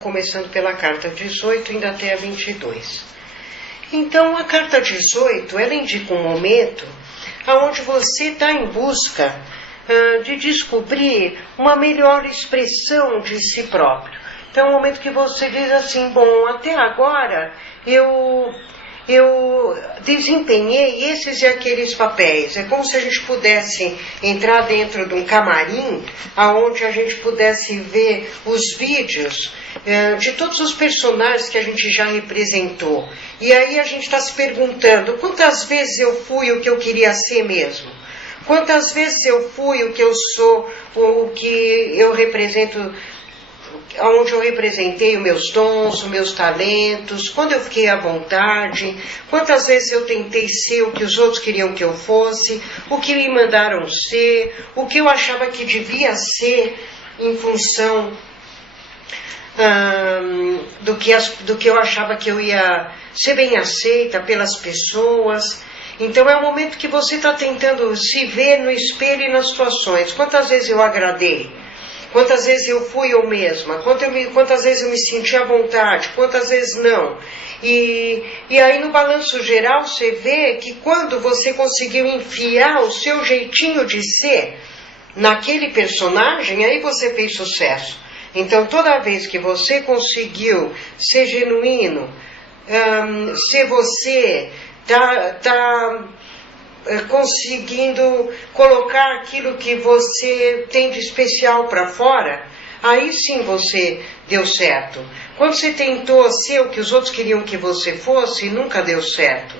Começando pela carta 18, indo até a 22. Então, a carta 18, ela indica um momento onde você está em busca de descobrir uma melhor expressão de si próprio. Então, é um momento que você diz assim, bom, até agora eu desempenhei esses e aqueles papéis. É como se a gente pudesse entrar dentro de um camarim, onde a gente pudesse ver os vídeos de todos os personagens que a gente já representou. E aí a gente está se perguntando, quantas vezes eu fui o que eu queria ser mesmo? Quantas vezes eu fui o que eu sou, o que eu represento, onde eu representei os meus dons, os meus talentos, quando eu fiquei à vontade, quantas vezes eu tentei ser o que os outros queriam que eu fosse, o que me mandaram ser, o que eu achava que devia ser em função do que eu achava que eu ia ser bem aceita pelas pessoas. Então é um momento que você está tentando se ver no espelho e nas situações. Quantas vezes eu agradei? Quantas vezes eu fui eu mesma? Quantas vezes eu me senti à vontade? Quantas vezes não? E aí no balanço geral você vê que quando você conseguiu enfiar o seu jeitinho de ser naquele personagem, aí você fez sucesso. Então toda vez que você conseguiu ser genuíno, ser você, tá conseguindo colocar aquilo que você tem de especial para fora, aí sim você deu certo. Quando você tentou ser o que os outros queriam que você fosse, nunca deu certo.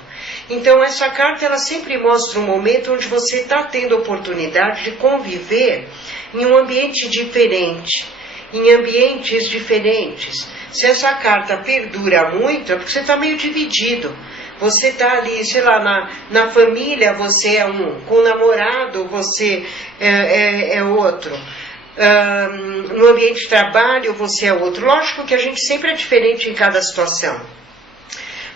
Então essa carta ela sempre mostra um momento onde você está tendo a oportunidade de conviver em um ambiente diferente, em ambientes diferentes. Se essa carta perdura muito, é porque você está meio dividido. Você está ali, sei lá, na família você é um, com o namorado você é outro, no ambiente de trabalho você é outro. Lógico que a gente sempre é diferente em cada situação,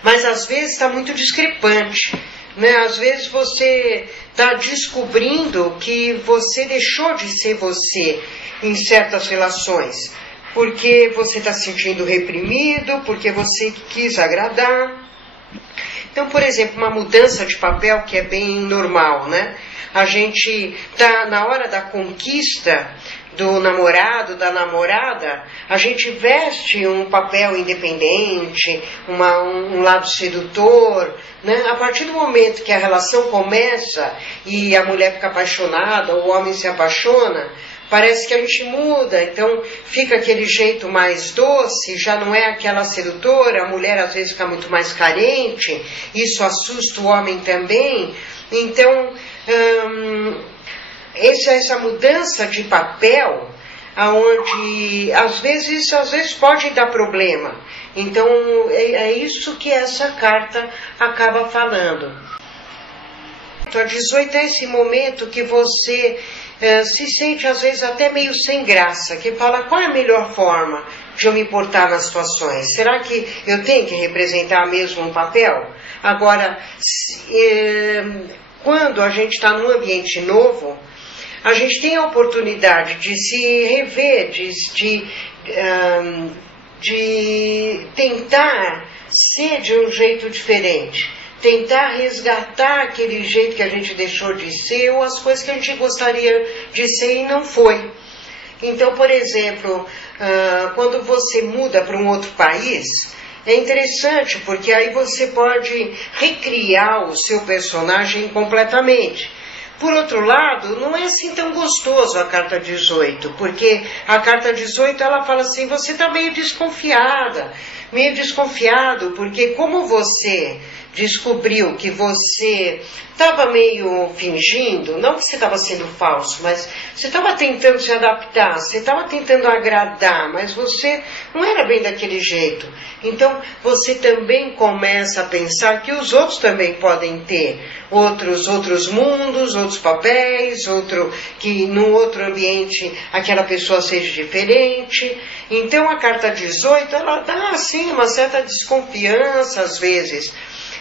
mas às vezes está muito discrepante, né? Às vezes você está descobrindo que você deixou de ser você em certas relações, porque você está se sentindo reprimido, porque você quis agradar. Então, por exemplo, uma mudança de papel que é bem normal, né? A gente está na hora da conquista do namorado, da namorada, a gente veste um papel independente, um lado sedutor, né? A partir do momento que a relação começa e a mulher fica apaixonada, o homem se apaixona, parece que a gente muda, então fica aquele jeito mais doce, já não é aquela sedutora, a mulher às vezes fica muito mais carente, isso assusta o homem também. Então, essa mudança de papel, onde às vezes pode dar problema. Então, é isso que essa carta acaba falando. A 18 é esse momento que você se sente às vezes até meio sem graça, que fala qual é a melhor forma de eu me portar nas situações. Será que eu tenho que representar mesmo um papel? Agora, quando a gente está num ambiente novo, a gente tem a oportunidade de se rever, de tentar ser de um jeito diferente. Tentar resgatar aquele jeito que a gente deixou de ser ou as coisas que a gente gostaria de ser e não foi. Então, por exemplo, quando você muda para um outro país, é interessante porque aí você pode recriar o seu personagem completamente. Por outro lado, não é assim tão gostoso a carta 18, porque a carta 18 ela fala assim, você está meio desconfiado, porque como você descobriu que você estava meio fingindo, não que você estava sendo falso, mas você estava tentando se adaptar, você estava tentando agradar, mas você não era bem daquele jeito. Então você também começa a pensar que os outros também podem ter outros mundos, outros papéis, que num outro ambiente aquela pessoa seja diferente. Então a carta 18 ela dá assim uma certa desconfiança às vezes.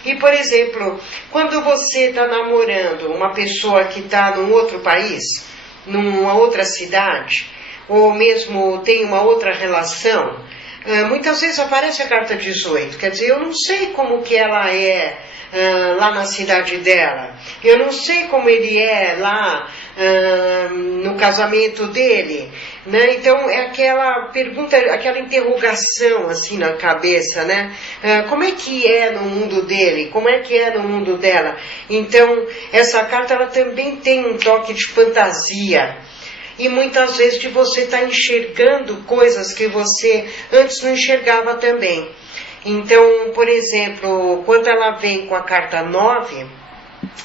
E, por exemplo, quando você está namorando uma pessoa que está num outro país, numa outra cidade, ou mesmo tem uma outra relação, muitas vezes aparece a carta 18, quer dizer, eu não sei como que ela é lá na cidade dela, eu não sei como ele é lá no casamento dele, né? Então é aquela pergunta, aquela interrogação assim na cabeça, né? Como é que é no mundo dele? Como é que é no mundo dela? Então essa carta ela também tem um toque de fantasia. E muitas vezes de você estar enxergando coisas que você antes não enxergava também. Então, por exemplo, quando ela vem com a carta 9,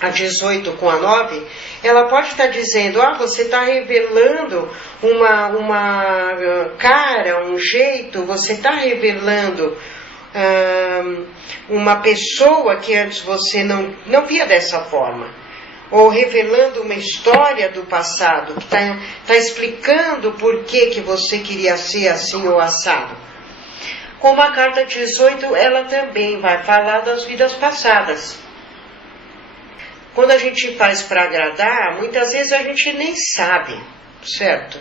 a 18 com a 9, ela pode estar dizendo, você está revelando uma cara, um jeito, você está revelando uma pessoa que antes você não via dessa forma. Ou revelando uma história do passado, que está explicando por que você queria ser assim ou assado. Como a carta 18, ela também vai falar das vidas passadas. Quando a gente faz para agradar, muitas vezes a gente nem sabe, certo?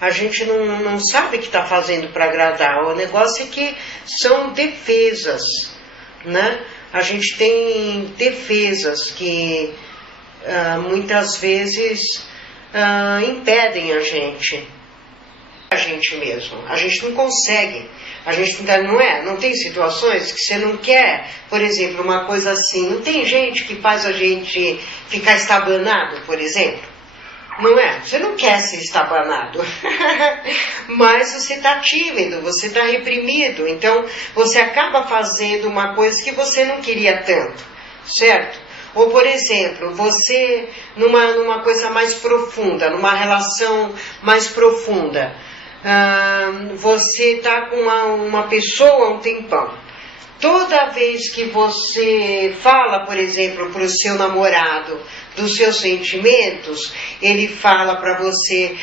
A gente não sabe que está fazendo para agradar. O negócio é que são defesas, né? A gente tem defesas que muitas vezes impedem a gente mesmo. A gente não consegue. A gente não tem situações que você não quer, por exemplo, uma coisa assim. Não tem gente que faz a gente ficar estabanado, por exemplo? Não é? Você não quer ser estabanado. Mas você está tímido, você está reprimido. Então você acaba fazendo uma coisa que você não queria tanto, certo? Ou, por exemplo, você numa coisa mais profunda, numa relação mais profunda, você está com uma pessoa há um tempão. Toda vez que você fala, por exemplo, para o seu namorado dos seus sentimentos, ele fala para você,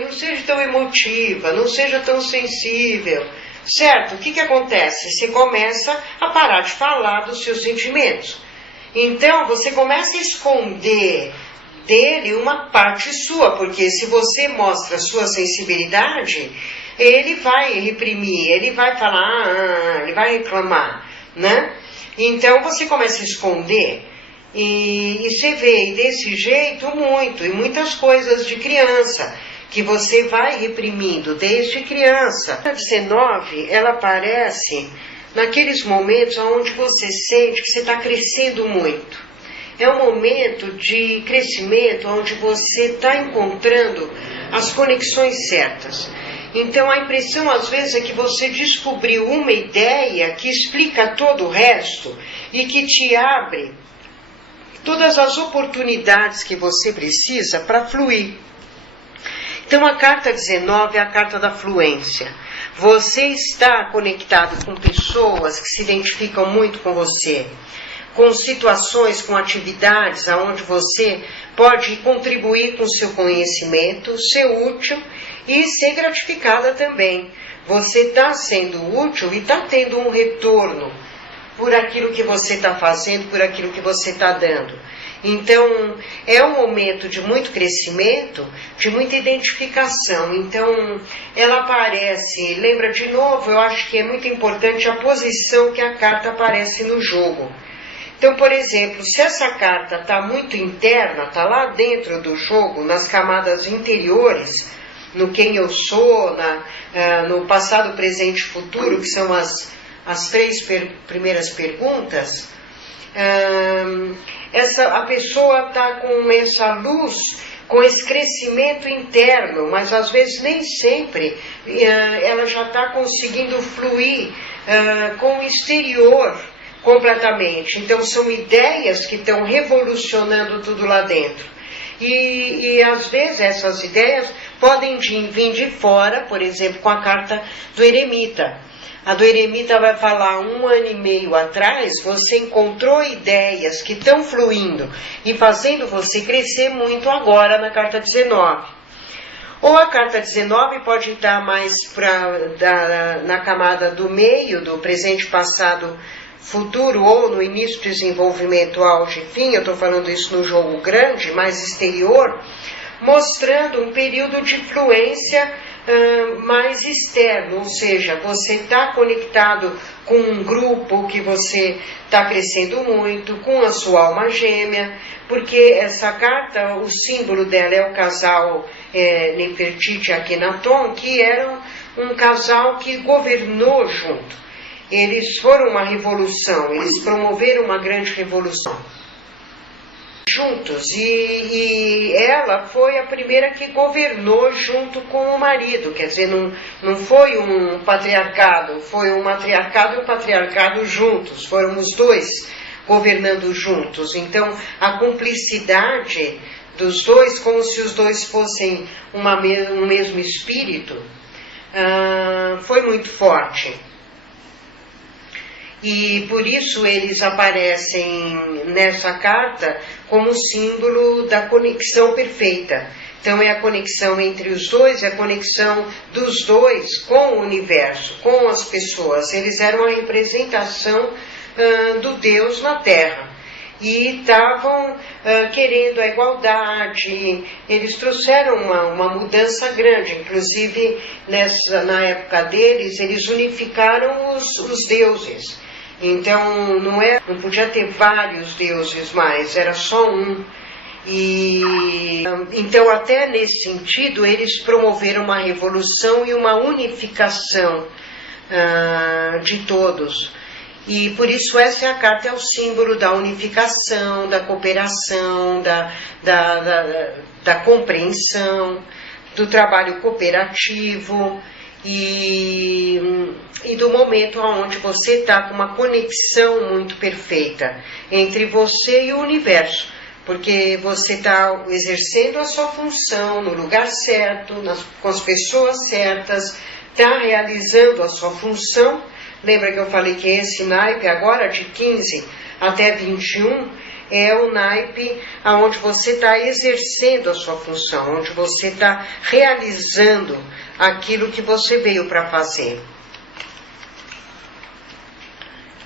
não seja tão emotiva, não seja tão sensível, certo? O que acontece? Você começa a parar de falar dos seus sentimentos. Então, você começa a esconder dele uma parte sua, porque se você mostra sua sensibilidade, ele vai reprimir, ele vai falar, ele vai reclamar, né? Então, você começa a esconder e você vê desse jeito e muitas coisas de criança, que você vai reprimindo desde criança. A 19, ela aparece naqueles momentos onde você sente que você está crescendo muito. É um momento de crescimento onde você está encontrando as conexões certas. Então a impressão às vezes é que você descobriu uma ideia que explica todo o resto e que te abre todas as oportunidades que você precisa para fluir. Então a carta 19 é a carta da fluência. Você está conectado com pessoas que se identificam muito com você, com situações, com atividades onde você pode contribuir com o seu conhecimento, ser útil e ser gratificada também. Você está sendo útil e está tendo um retorno por aquilo que você está fazendo, por aquilo que você está dando. Então, é um momento de muito crescimento, de muita identificação. Então, ela aparece, lembra de novo, eu acho que é muito importante a posição que a carta aparece no jogo. Então, por exemplo, se essa carta está muito interna, está lá dentro do jogo, nas camadas interiores, no quem eu sou, no passado, presente e futuro, que são as três primeiras perguntas, a pessoa está com essa luz, com esse crescimento interno, mas às vezes nem sempre ela já está conseguindo fluir com o exterior completamente. Então são ideias que estão revolucionando tudo lá dentro. E às vezes essas ideias podem vir de fora, por exemplo, com a carta do eremita. A do eremita vai falar 1 ano e meio atrás, você encontrou ideias que estão fluindo e fazendo você crescer muito agora na carta 19. Ou a carta 19 pode estar mais na camada do meio, do presente, passado, futuro, ou no início do desenvolvimento, auge, fim. Eu estou falando isso no jogo grande, mais exterior, mostrando um período de fluência mais externo, ou seja, você está conectado com um grupo que você está crescendo muito, com a sua alma gêmea, porque essa carta, o símbolo dela é o casal Nefertiti e Akhenaton, que era um casal que governou junto. Eles foram uma revolução, eles promoveram uma grande revolução juntos, e ela foi a primeira que governou junto com o marido, quer dizer, não foi um patriarcado, foi um matriarcado e um patriarcado juntos, foram os dois governando juntos. Então a cumplicidade dos dois, como se os dois fossem um mesmo espírito, foi muito forte. E por isso eles aparecem nessa carta como símbolo da conexão perfeita. Então é a conexão entre os dois, é a conexão dos dois com o universo, com as pessoas. Eles eram a representação do Deus na Terra. E estavam querendo a igualdade, eles trouxeram uma mudança grande, inclusive na época deles, eles unificaram os deuses. Então não podia ter vários deuses mais, era só um. E então até nesse sentido eles promoveram uma revolução e uma unificação de todos. E por isso essa é a carta, é o símbolo da unificação, da cooperação, da compreensão, do trabalho cooperativo e do momento onde você está com uma conexão muito perfeita entre você e o universo, porque você está exercendo a sua função no lugar certo, com as pessoas certas, está realizando a sua função. Lembra que eu falei que esse naipe agora de 15 até 21 é o naipe onde você está exercendo a sua função, onde você está realizando aquilo que você veio para fazer.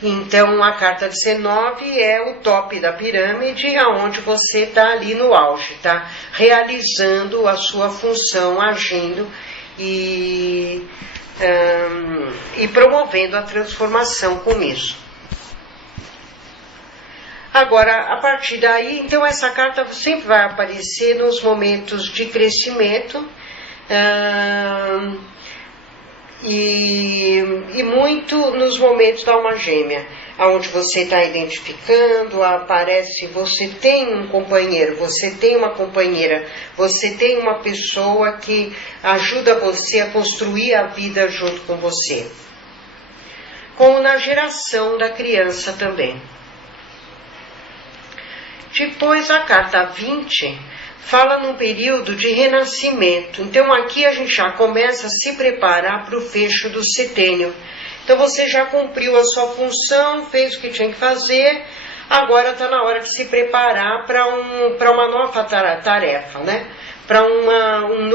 Então a carta 19 é o tope da pirâmide, onde você está ali no auge, está realizando a sua função, agindo e promovendo a transformação com isso. Agora, a partir daí, então essa carta sempre vai aparecer nos momentos de crescimento e muito nos momentos da alma gêmea, onde você está identificando, aparece, você tem um companheiro, você tem uma companheira, você tem uma pessoa que ajuda você a construir a vida junto com você. Como na geração da criança também. Depois a carta 20 fala num período de renascimento. Então aqui a gente já começa a se preparar para o fecho do setênio. Então você já cumpriu a sua função, fez o que tinha que fazer, agora está na hora de se preparar para uma nova tarefa, né? Para um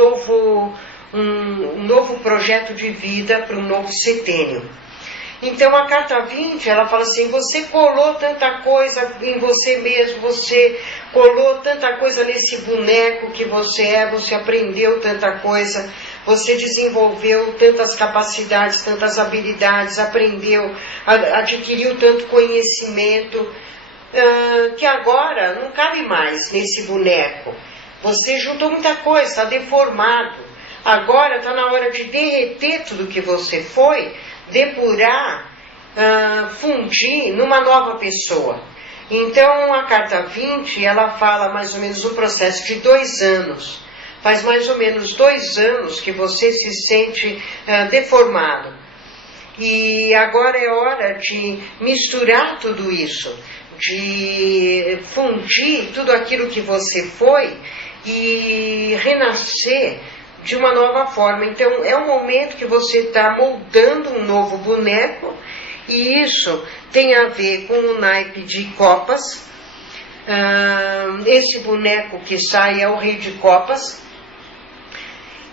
novo projeto de vida, para um novo setênio. Então a carta 20, ela fala assim, você colou tanta coisa em você mesmo, você colou tanta coisa nesse boneco que você aprendeu tanta coisa, você desenvolveu tantas capacidades, tantas habilidades, aprendeu, adquiriu tanto conhecimento, que agora não cabe mais nesse boneco. Você juntou muita coisa, está deformado. Agora está na hora de derreter tudo que você foi, depurar, fundir numa nova pessoa. Então a carta 20, ela fala mais ou menos um processo de 2 anos. Faz mais ou menos 2 anos que você se sente deformado. E agora é hora de misturar tudo isso, de fundir tudo aquilo que você foi e renascer de uma nova forma. Então é um momento que você está moldando um novo boneco, e isso tem a ver com o naipe de copas. Esse boneco que sai é o rei de copas,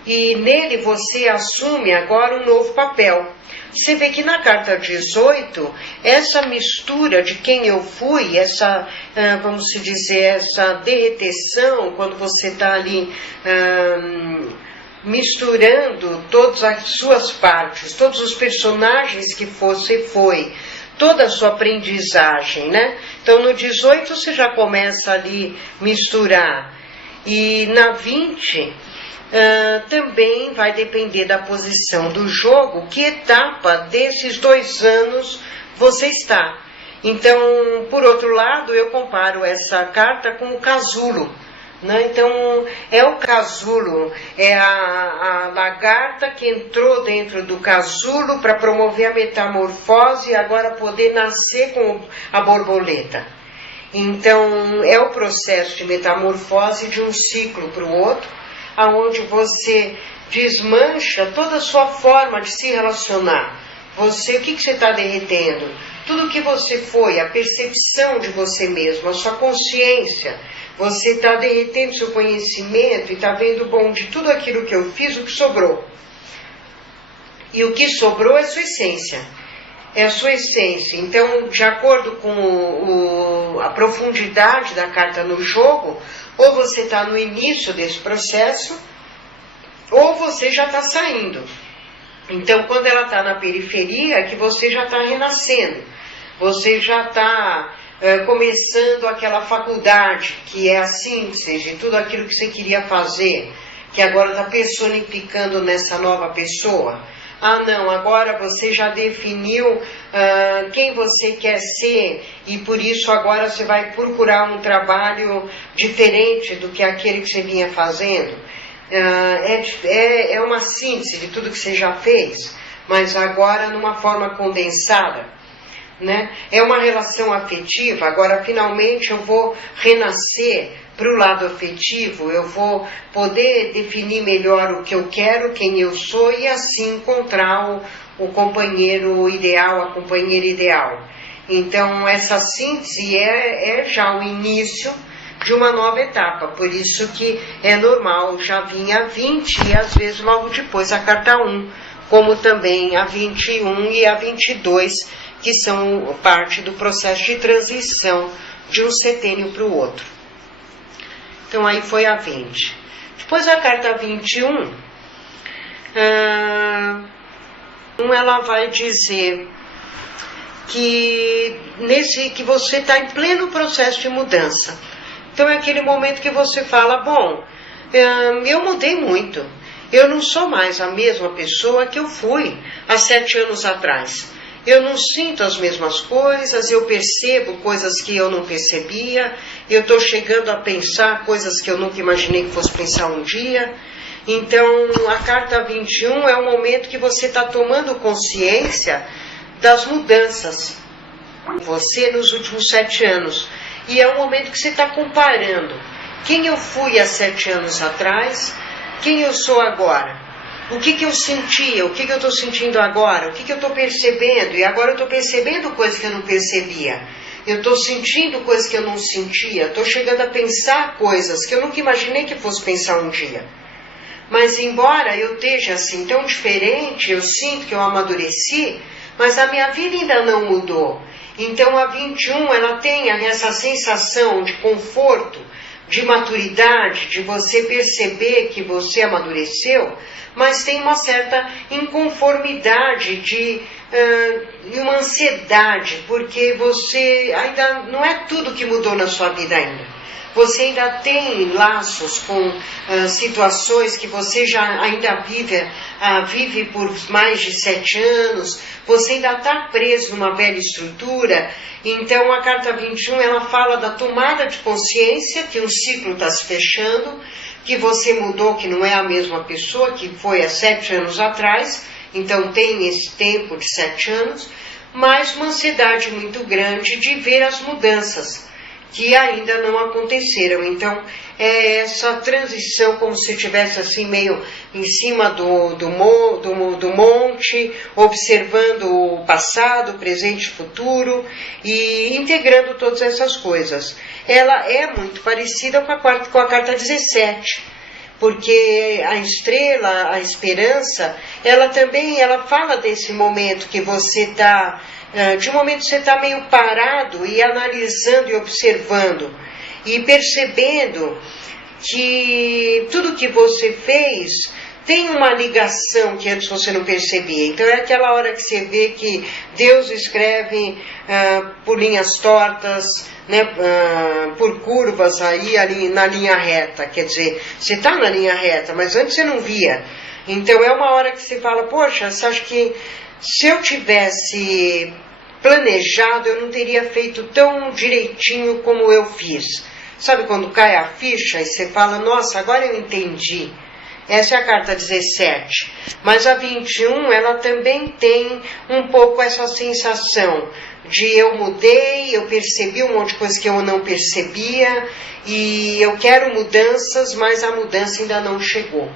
e nele você assume agora um novo papel. Você vê que na carta 18, essa mistura de quem eu fui, essa, vamos dizer, essa derreteção, quando você está ali misturando todas as suas partes, todos os personagens que você foi, toda a sua aprendizagem, né? Então no 18 você já começa ali misturar. E na 20 também vai depender da posição do jogo, que etapa desses 2 anos você está. Então, por outro lado, eu comparo essa carta com o casulo, né? Então, é o casulo, é a lagarta que entrou dentro do casulo para promover a metamorfose e agora poder nascer com a borboleta. Então, é o processo de metamorfose de um ciclo para o outro, aonde você desmancha toda a sua forma de se relacionar. Você, o que você está derretendo? Tudo que você foi, a percepção de você mesmo, a sua consciência. Você está derretendo seu conhecimento e está vendo bom de tudo aquilo que eu fiz, o que sobrou. E o que sobrou é sua essência. É a sua essência. Então, de acordo com a profundidade da carta no jogo, ou você está no início desse processo, ou você já está saindo. Então, quando ela está na periferia, é que você já está renascendo. Você já está começando aquela faculdade, que é a síntese de tudo aquilo que você queria fazer, que agora está personificando nessa nova pessoa. Ah, não, agora você já definiu quem você quer ser e por isso agora você vai procurar um trabalho diferente do que aquele que você vinha fazendo. É uma síntese de tudo que você já fez, mas agora numa forma condensada, né? É uma relação afetiva, agora finalmente eu vou renascer para o lado afetivo, eu vou poder definir melhor o que eu quero, quem eu sou e assim encontrar o companheiro ideal, a companheira ideal. Então essa síntese é já o início de uma nova etapa, por isso que é normal, já vinha a 20 e às vezes logo depois a carta 1, como também a 21 e a 22, que são parte do processo de transição de um setênio para o outro. Então aí foi a 20. Depois a carta 21, ela vai dizer que você está em pleno processo de mudança. Então é aquele momento que você fala, bom, eu mudei muito. Eu não sou mais a mesma pessoa que eu fui há 7 anos atrás. Eu não sinto as mesmas coisas, eu percebo coisas que eu não percebia, eu estou chegando a pensar coisas que eu nunca imaginei que fosse pensar um dia. Então, a carta 21 é o momento que você está tomando consciência das mudanças. Você nos últimos 7 anos. E é um momento que você está comparando quem eu fui há 7 anos atrás, quem eu sou agora. O que eu sentia, o que eu estou sentindo agora, o que eu estou percebendo, e agora eu estou percebendo coisas que eu não percebia, eu estou sentindo coisas que eu não sentia, estou chegando a pensar coisas que eu nunca imaginei que fosse pensar um dia. Mas embora eu esteja assim tão diferente, eu sinto que eu amadureci, mas a minha vida ainda não mudou. Então a 21 ela tem essa sensação de conforto, de maturidade, de você perceber que você amadureceu, mas tem uma certa inconformidade e uma ansiedade, porque você ainda não é tudo que mudou na sua vida ainda. Você ainda tem laços com situações que você já ainda vive por mais de 7 anos, você ainda está preso numa velha estrutura. Então a carta 21 ela fala da tomada de consciência, que um ciclo está se fechando, que você mudou, que não é a mesma pessoa que foi há 7 anos atrás, então tem esse tempo de 7 anos, mas uma ansiedade muito grande de ver as mudanças que ainda não aconteceram. Então é essa transição como se estivesse assim meio em cima do monte, observando o passado, o presente e o futuro e integrando todas essas coisas. Ela é muito parecida com a carta 17, porque a estrela, a esperança, ela fala desse momento que você está, de um momento que você está meio parado e analisando e observando e percebendo que tudo que você fez tem uma ligação que antes você não percebia. Então é aquela hora que você vê que Deus escreve por linhas tortas, né, por curvas ali na linha reta. Quer dizer, você está na linha reta, mas antes você não via. Então é uma hora que você fala, poxa, você acha que se eu tivesse planejado, eu não teria feito tão direitinho como eu fiz. Sabe quando cai a ficha e você fala, nossa, agora eu entendi. Essa é a carta 17. Mas a 21, ela também tem um pouco essa sensação de eu mudei, eu percebi um monte de coisa que eu não percebia, e eu quero mudanças, mas a mudança ainda não chegou.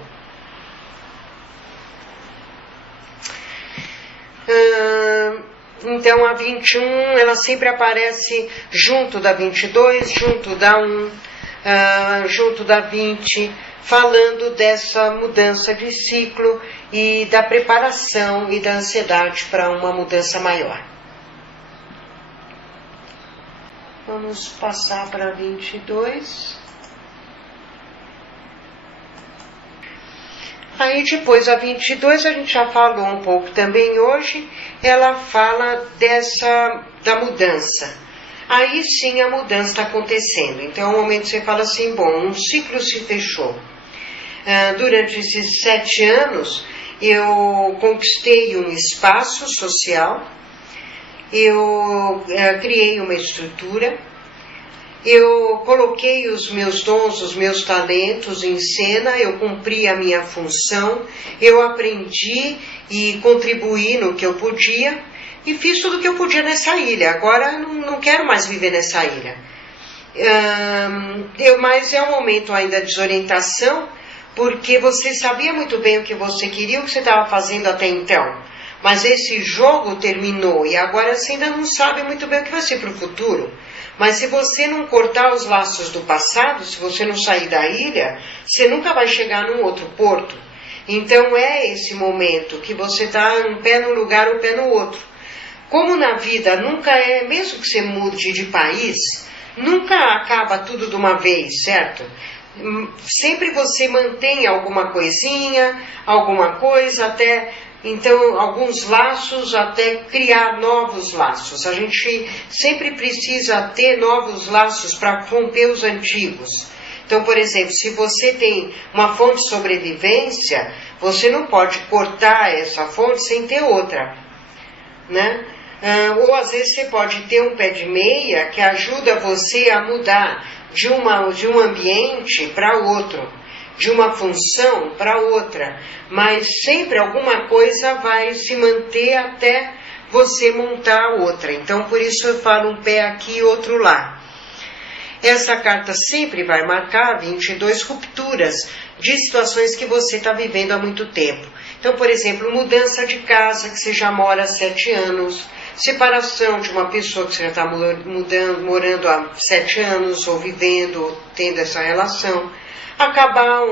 Então a 21, ela sempre aparece junto da 22, junto da 1, junto da 20, falando dessa mudança de ciclo e da preparação e da ansiedade para uma mudança maior. Vamos passar para 22. Aí depois a 22, a gente já falou um pouco também hoje, ela fala da mudança. Aí sim a mudança está acontecendo. Então é um momento que você fala assim, bom, um ciclo se fechou. Durante esses 7 anos eu conquistei um espaço social, eu criei uma estrutura, eu coloquei os meus dons, os meus talentos em cena, eu cumpri a minha função, eu aprendi e contribuí no que eu podia e fiz tudo o que eu podia nessa ilha. Agora não quero mais viver nessa ilha. Mas é um momento ainda de desorientação, porque você sabia muito bem o que você queria, o que você estava fazendo até então. Mas esse jogo terminou e agora você ainda não sabe muito bem o que vai ser para o futuro. Mas se você não cortar os laços do passado, se você não sair da ilha, você nunca vai chegar num outro porto. Então é esse momento que você está um pé num lugar, um pé no outro. Como na vida nunca é, mesmo que você mude de país, nunca acaba tudo de uma vez, certo? Sempre você mantém alguma coisinha, alguma coisa até... Então, alguns laços até criar novos laços. A gente sempre precisa ter novos laços para romper os antigos. Então, por exemplo, se você tem uma fonte de sobrevivência, você não pode cortar essa fonte sem ter outra, né? Ou às vezes você pode ter um pé de meia que ajuda você a mudar de um ambiente para outro, de uma função para outra, mas sempre alguma coisa vai se manter até você montar outra. Então, por isso eu falo um pé aqui e outro lá. Essa carta sempre vai marcar 22 rupturas de situações que você está vivendo há muito tempo. Então, por exemplo, mudança de casa, que você já mora há 7 anos, separação de uma pessoa que você já está morando há 7 anos, ou vivendo, ou tendo essa relação. Acabar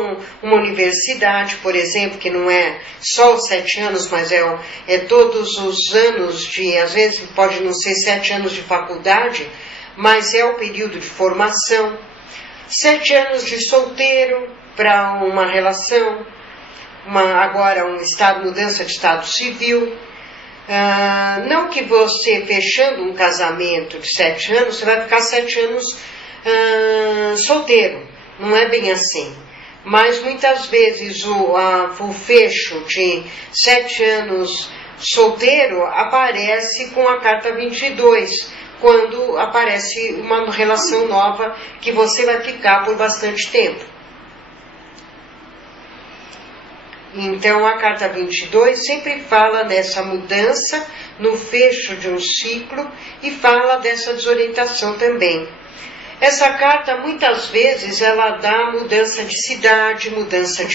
uma universidade, por exemplo, que não é só os 7 anos, mas é todos os anos às vezes pode não ser 7 anos de faculdade, mas é o período de formação. 7 anos de solteiro para uma relação, agora mudança de estado civil. Não que você fechando um casamento de 7 anos, você vai ficar 7 anos solteiro. Não é bem assim. Mas muitas vezes o fecho de 7 anos solteiro aparece com a carta 22, quando aparece uma relação nova que você vai ficar por bastante tempo. Então a carta 22 sempre fala nessa mudança, no fecho de um ciclo, e fala dessa desorientação também. Essa carta, muitas vezes, ela dá mudança de cidade, mudança de